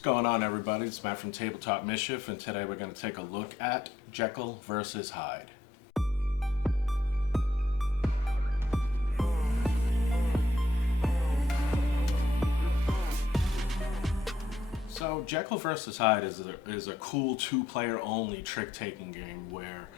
What's going on, everybody? It's Matt from Tabletop Mischief, and today we're going to take a look at Jekyll versus Hyde. So Jekyll versus Hyde is a cool two-player only trick-taking game where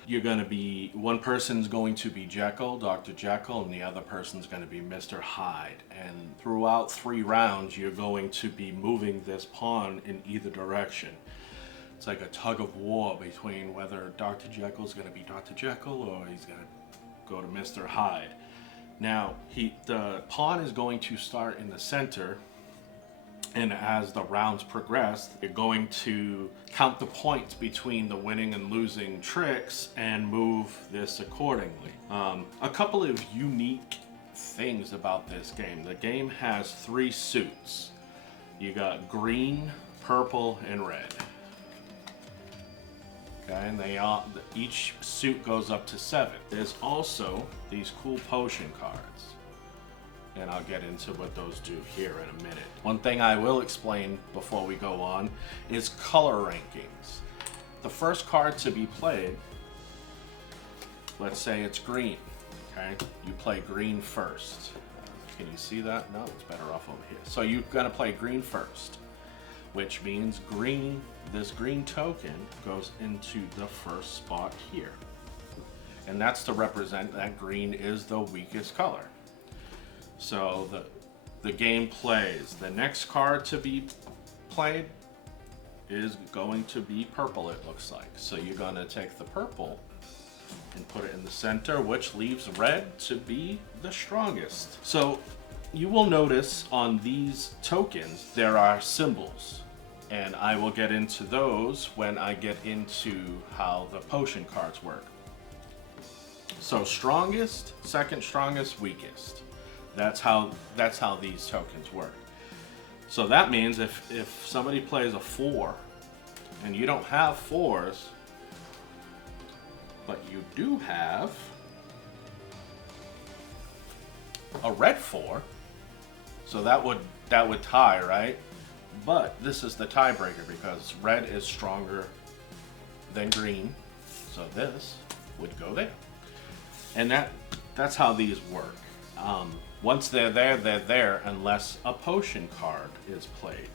one person's going to be Jekyll, Dr. Jekyll, and the other person's going to be Mr. Hyde. And throughout 3 rounds, you're going to be moving this pawn in either direction. It's like a tug of war between whether Dr. Jekyll's going to be Dr. Jekyll or he's going to go to Mr. Hyde. Now, the pawn is going to start in the center. And as the rounds progress, you're going to count the points between the winning and losing tricks and move this accordingly. A couple of unique things about this game. The game has 3 suits. You got green, purple, and red. Okay, and each suit goes up to 7. There's also these cool potion cards. And I'll get into what those do here in a minute. One thing I will explain before we go on is color rankings. The first card to be played, let's say it's green, okay? You play green first. Can you see that? No, it's better off over here. So you're gonna play green first, which means this green token goes into the first spot here. And that's to represent that green is the weakest color. So the game plays. The next card to be played is going to be purple, it looks like. So you're going to take the purple and put it in the center, which leaves red to be the strongest. So you will notice on these tokens there are symbols, and I will get into those when I get into how the potion cards work. So strongest, second strongest, weakest. That's how these tokens work. So that means if somebody plays a 4 and you don't have 4s, but you do have a red 4, so that would tie, right? But this is the tiebreaker because red is stronger than green, so this would go there. And that's how these work. Once they're there unless a potion card is played.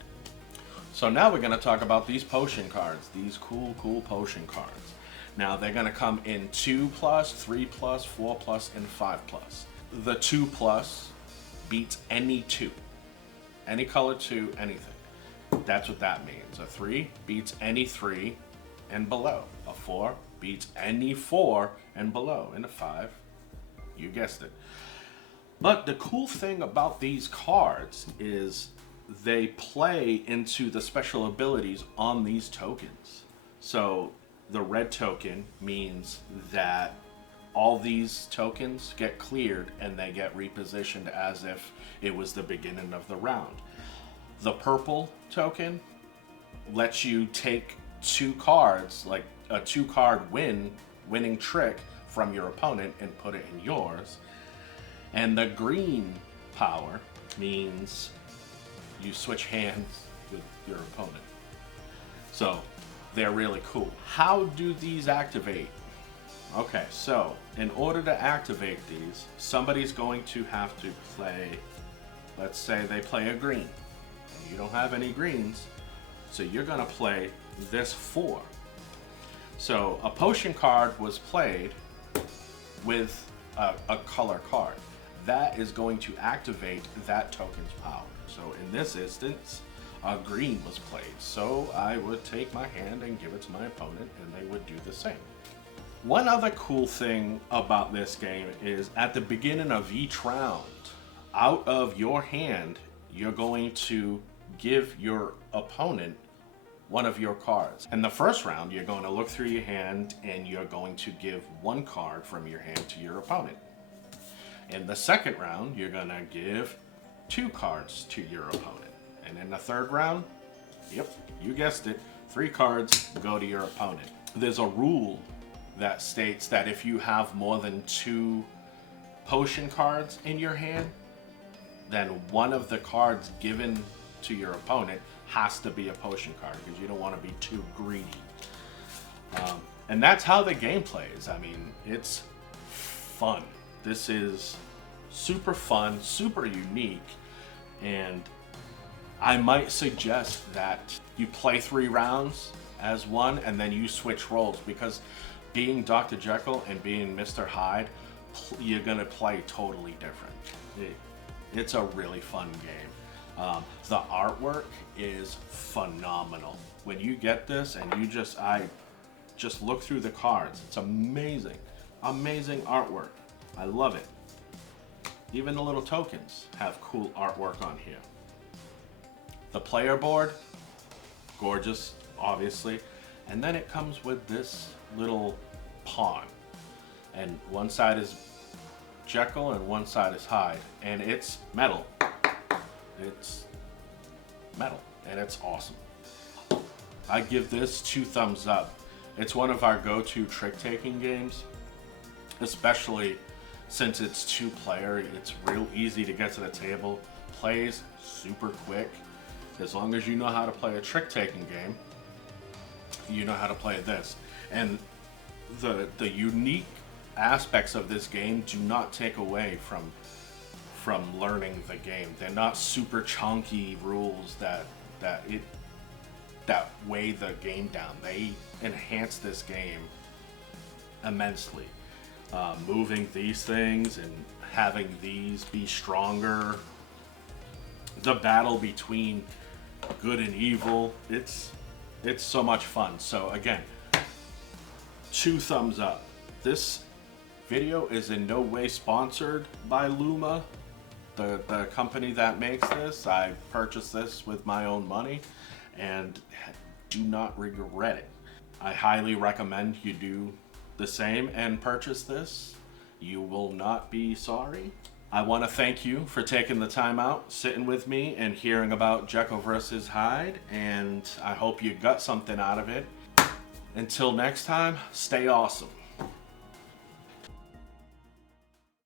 So now we're going to talk about these potion cards, these cool potion cards. Now they're going to come in 2+, 3+, 4+, and 5+. The 2+ beats any 2. Any color 2, anything. That's what that means. A 3 beats any 3 and below. A 4 beats any 4 and below. And a 5, you guessed it. But the cool thing about these cards is they play into the special abilities on these tokens. So the red token means that all these tokens get cleared and they get repositioned as if it was the beginning of the round. The purple token lets you take 2 cards, like a 2-card winning trick from your opponent and put it in yours. And the green power means you switch hands with your opponent. So they're really cool. How do these activate? Okay, so in order to activate these, somebody's going to have to play, let's say they play a green, and you don't have any greens, so you're gonna play this 4. So a potion card was played with a color card. That is going to activate that token's power. So in this instance, a green was played. So I would take my hand and give it to my opponent, and they would do the same. One other cool thing about this game is at the beginning of each round, out of your hand, you're going to give your opponent one of your cards. In the first round, you're going to look through your hand and you're going to give 1 card from your hand to your opponent. In the second round, you're gonna give 2 cards to your opponent. And in the third round, yep, you guessed it, 3 cards go to your opponent. There's a rule that states that if you have more than 2 potion cards in your hand, then one of the cards given to your opponent has to be a potion card because you don't want to be too greedy. And that's how the game plays. I mean, it's fun. This is super fun, super unique, and I might suggest that you play 3 rounds as one and then you switch roles, because being Dr. Jekyll and being Mr. Hyde, you're gonna play totally different. It's a really fun game. The artwork is phenomenal. When you get this and I just look through the cards, it's amazing. Amazing artwork. I love it. Even the little tokens have cool artwork on here. The player board, gorgeous, obviously. And then it comes with this little pawn. And one side is Jekyll and one side is Hyde. And it's metal. It's metal. And it's awesome. I give this 2 thumbs up. It's one of our go-to trick-taking games, especially since it's 2-player. It's real easy to get to the table, plays super quick. As long as you know how to play a trick-taking game, you know how to play this. And the unique aspects of this game do not take away from learning the game. They're not super chunky rules that weigh the game down. They enhance this game immensely. Moving these things and having these be stronger. The battle between good and evil. It's so much fun. So again, 2 thumbs up. This video is in no way sponsored by Luma, the company that makes this. I purchased this with my own money and do not regret it. I highly recommend you do the same and purchase this. You will not be sorry. I want to thank you for taking the time out, sitting with me and hearing about Jekyll versus Hyde, and I hope you got something out of it. Until next time, stay awesome.